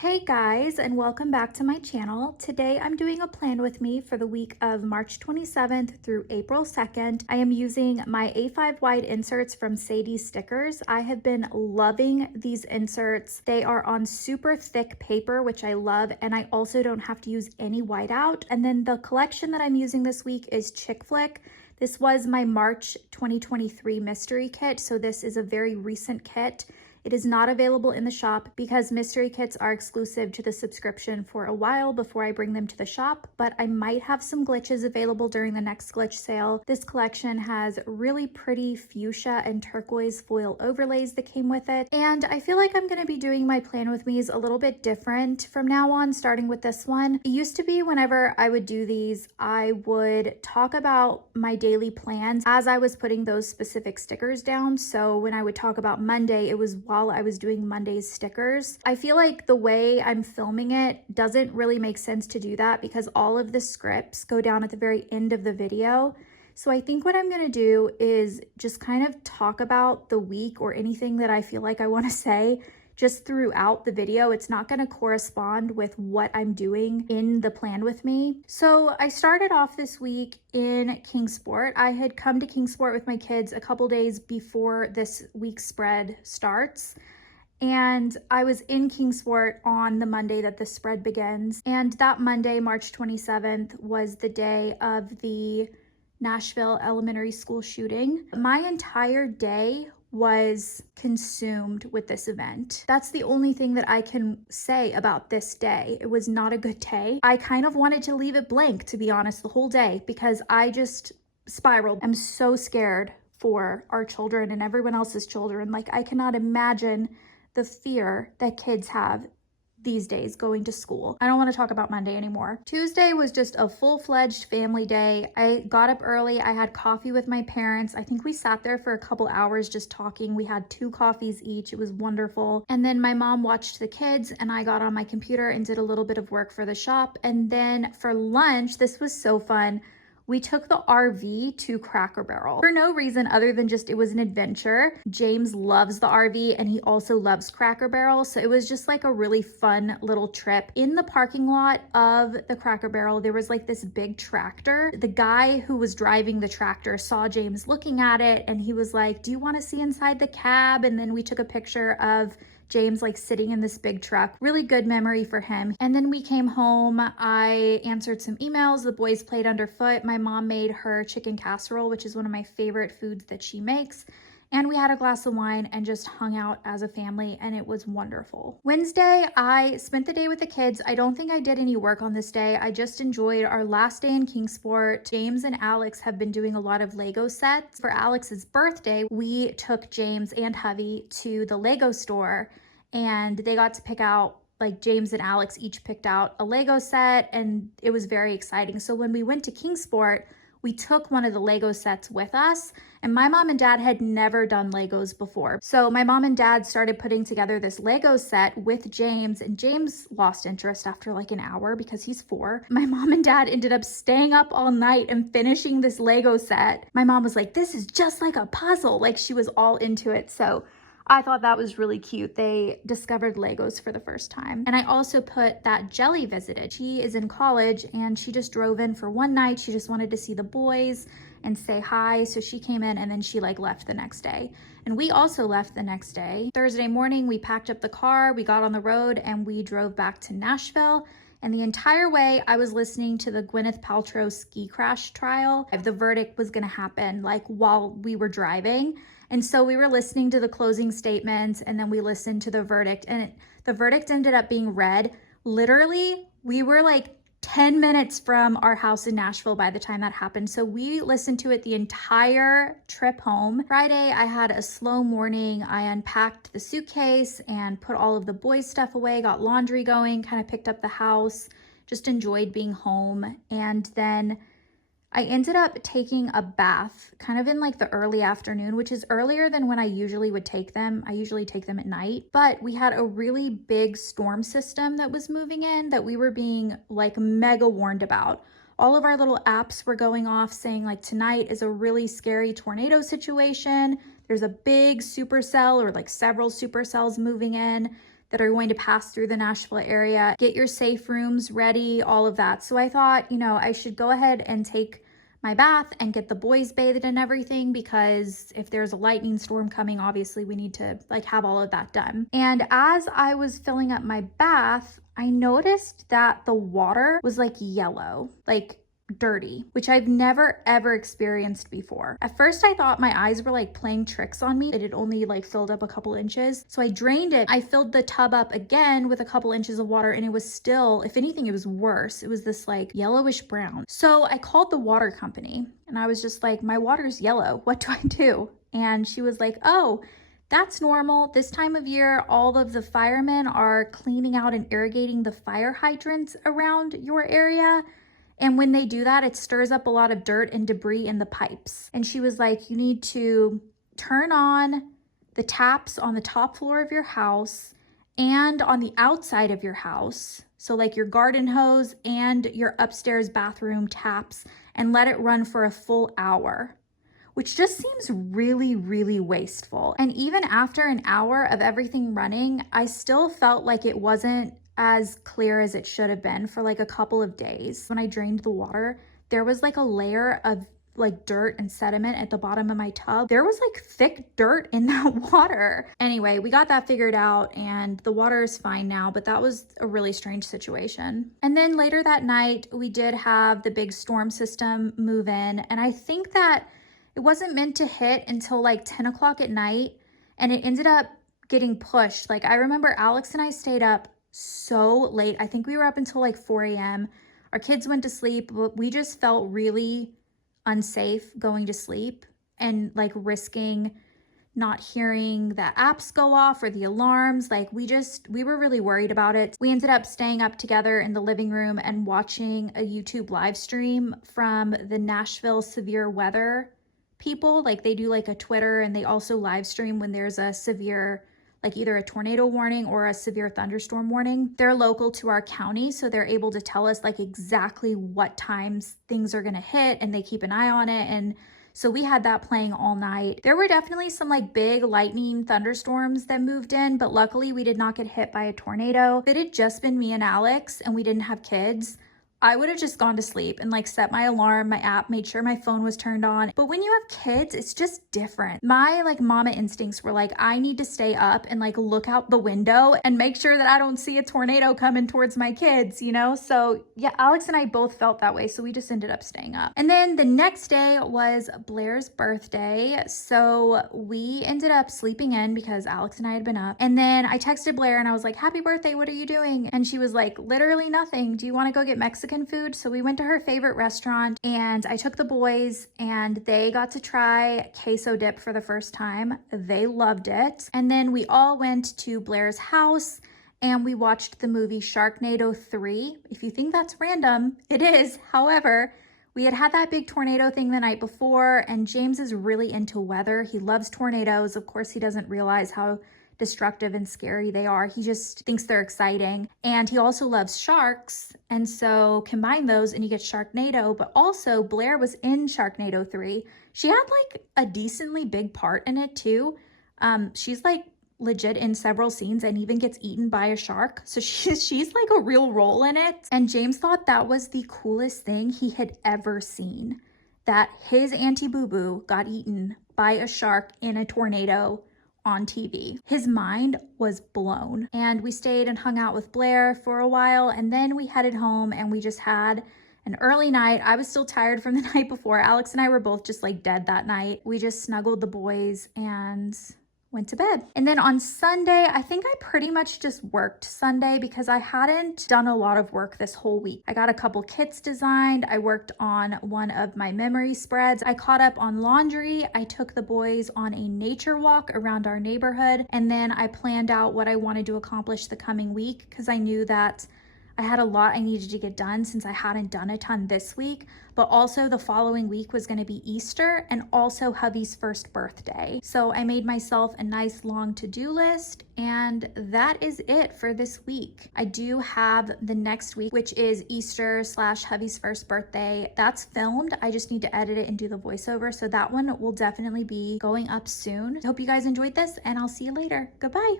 Hey guys, and welcome back to my channel. Today I'm doing a plan with me for the week of March 27th through April 2nd. I am using my A5 wide inserts from Sadie's Stickers. I have been loving these inserts. They are on super thick paper, which I love, and I also don't have to use any whiteout. And then the collection that I'm using this week is Chick Flick. This was my March 2023 mystery kit, so this is a very recent kit. It is not available in the shop because mystery kits are exclusive to the subscription for a while before I bring them to the shop, but I might have some glitches available during the next glitch sale. This collection has really pretty fuchsia and turquoise foil overlays that came with it, and I feel like I'm going to be doing my plan with me's a little bit different from now on, starting with this one. It used to be whenever I would do these, I would talk about my daily plans as I was putting those specific stickers down. So when I would talk about Monday, it was while I was doing Monday's stickers. I feel like the way I'm filming it doesn't really make sense to do that because all of the scripts go down at the very end of the video. So I think what I'm going to do is just kind of talk about the week or anything that I feel like I want to say just throughout the video. It's not going to correspond with what I'm doing in the plan with me. So I started off this week in Kingsport. I had come to Kingsport with my kids a couple days before this week's spread starts. And I was in Kingsport on the Monday that the spread begins. And that Monday, March 27th, was the day of the Nashville elementary school shooting. My entire day was consumed with this event. That's the only thing that I can say about this day. It was not a good day. I kind of wanted to leave it blank, to be honest, the whole day because I just spiraled. I'm so scared for our children and everyone else's children. Like, I cannot imagine the fear that kids have these days going to school. I don't want to talk about Monday anymore. Tuesday was just a full-fledged family day. I got up early. I had coffee with my parents. I think we sat there for a couple hours just talking. We had 2 coffees each. It was wonderful. And then my mom watched the kids and I got on my computer and did a little bit of work for the shop. And then for lunch, this was so fun. We took the RV to Cracker Barrel for no reason other than just it was an adventure. James loves the RV and he also loves Cracker Barrel. So it was just like a really fun little trip. In the parking lot of the Cracker Barrel, there was like this big tractor. The guy who was driving the tractor saw James looking at it and he was like, "Do you want to see inside the cab?" And then we took a picture of James like sitting in this big truck. Really good memory for him. And then we came home. I answered some emails. The boys played underfoot. My mom made her chicken casserole, which is one of my favorite foods that she makes. And we had a glass of wine and just hung out as a family, and it was wonderful. Wednesday, I spent the day with the kids. I don't think I did any work on this day. I just enjoyed our last day in Kingsport. James and Alex have been doing a lot of Lego sets. For Alex's birthday, we took James and Hovey to the Lego store, and they got to pick out, like James and Alex each picked out a Lego set, and it was very exciting. So when we went to Kingsport, we took one of the Lego sets with us, and my mom and dad had never done Legos before. So my mom and dad started putting together this Lego set with James, and James lost interest after like an hour because he's 4. My mom and dad ended up staying up all night and finishing this Lego set. My mom was like, "This is just like a puzzle." Like, she was all into it. So I thought that was really cute. They discovered Legos for the first time. And I also put that Jelly visited. She is in college and she just drove in for one night. She just wanted to see the boys and say hi. So she came in and then she like left the next day. And we also left the next day. Thursday morning, we packed up the car, we got on the road and we drove back to Nashville. And the entire way I was listening to the Gwyneth Paltrow ski crash trial. The verdict was gonna happen like while we were driving. And so we were listening to the closing statements and then we listened to the verdict, and the verdict ended up being read. Literally, we were like 10 minutes from our house in Nashville by the time that happened. So we listened to it the entire trip home. Friday, I had a slow morning. I unpacked the suitcase and put all of the boys' stuff away, got laundry going, kind of picked up the house, just enjoyed being home. And then I ended up taking a bath kind of in like the early afternoon, which is earlier than when I usually would take them. I usually take them at night, but we had a really big storm system that was moving in that we were being like mega warned about. All of our little apps were going off saying like tonight is a really scary tornado situation. There's a big supercell or like several supercells moving in. that are going to pass through the Nashville area. Get your safe rooms ready, all of that. So I thought, you know, I should go ahead and take my bath and get the boys bathed and everything, because if there's a lightning storm coming, obviously we need to like have all of that done. And as I was filling up my bath, I noticed that the water was like yellow, like dirty, which I've never ever experienced before. At first I thought my eyes were like playing tricks on me. It had only like filled up a couple inches. So I drained it. I filled the tub up again with a couple inches of water, and it was still, if anything, it was worse. It was this like yellowish brown. So I called the water company and I was just like, my water's yellow. What do I do? And she was like, oh, that's normal. This time of year, all of the firemen are cleaning out and irrigating the fire hydrants around your area. And when they do that, it stirs up a lot of dirt and debris in the pipes. And she was like, you need to turn on the taps on the top floor of your house and on the outside of your house. So like your garden hose and your upstairs bathroom taps, and let it run for a full hour, which just seems really, really wasteful. And even after an hour of everything running, I still felt like it wasn't as clear as it should have been for like a couple of days. When I drained the water, there was like a layer of like dirt and sediment at the bottom of my tub. There was like thick dirt in that water. Anyway, we got that figured out and the water is fine now, but that was a really strange situation. And then later that night, we did have the big storm system move in, and I think that it wasn't meant to hit until like 10 o'clock at night, and it ended up getting pushed. Like I remember Alex and I stayed up so late. I think we were up until like 4 a.m. Our kids went to sleep, but we just felt really unsafe going to sleep and like risking not hearing the apps go off or the alarms. Like we were really worried about it. We ended up staying up together in the living room and watching a YouTube live stream from the Nashville severe weather people. Like they do like a Twitter, and they also live stream when there's a severe, like either a tornado warning or a severe thunderstorm warning. They're local to our county, so they're able to tell us like exactly what times things are gonna hit, and they keep an eye on it. And so we had that playing all night. There were definitely some like big lightning thunderstorms that moved in, but luckily we did not get hit by a tornado. If it had just been me and Alex and we didn't have kids, I would have just gone to sleep and like set my alarm, my app, made sure my phone was turned on. But when you have kids, it's just different. My like mama instincts were like, I need to stay up and like look out the window and make sure that I don't see a tornado coming towards my kids, you know? So yeah, Alex and I both felt that way. So we just ended up staying up. And then the next day was Blair's birthday. So we ended up sleeping in because Alex and I had been up. And then I texted Blair and I was like, happy birthday, what are you doing? And she was like, literally nothing. Do you want to go get Mexican food? So we went to her favorite restaurant, and I took the boys and they got to try queso dip for the first time. They loved it. And then we all went to Blair's house and we watched the movie Sharknado 3. If you think that's random, it is. However, we had that big tornado thing the night before, and James is really into weather. He loves tornadoes. Of course, he doesn't realize how destructive and scary they are. He just thinks they're exciting. And he also loves sharks. And so combine those and you get Sharknado. But also Blair was in Sharknado 3. She had like a decently big part in it too. She's like legit in several scenes and even gets eaten by a shark. So she's like a real role in it. And James thought that was the coolest thing he had ever seen, that his Auntie Boo Boo got eaten by a shark in a tornado on TV. His mind was blown. And we stayed and hung out with Blair for a while, and then we headed home and we just had an early night. I was still tired from the night before. Alex and I were both just like dead that night. We just snuggled the boys and went to bed. And then on Sunday, I think I pretty much just worked Sunday because I hadn't done a lot of work this whole week. I got a couple kits designed. I worked on one of my memory spreads. I caught up on laundry. I took the boys on a nature walk around our neighborhood. And then I planned out what I wanted to accomplish the coming week because I knew that I had a lot I needed to get done since I hadn't done a ton this week, but also the following week was going to be Easter and also hubby's first birthday. So I made myself a nice long to-do list, and that is it for this week. I do have the next week, which is Easter / hubby's first birthday. That's filmed. I just need to edit it and do the voiceover. So that one will definitely be going up soon. I hope you guys enjoyed this, and I'll see you later. Goodbye.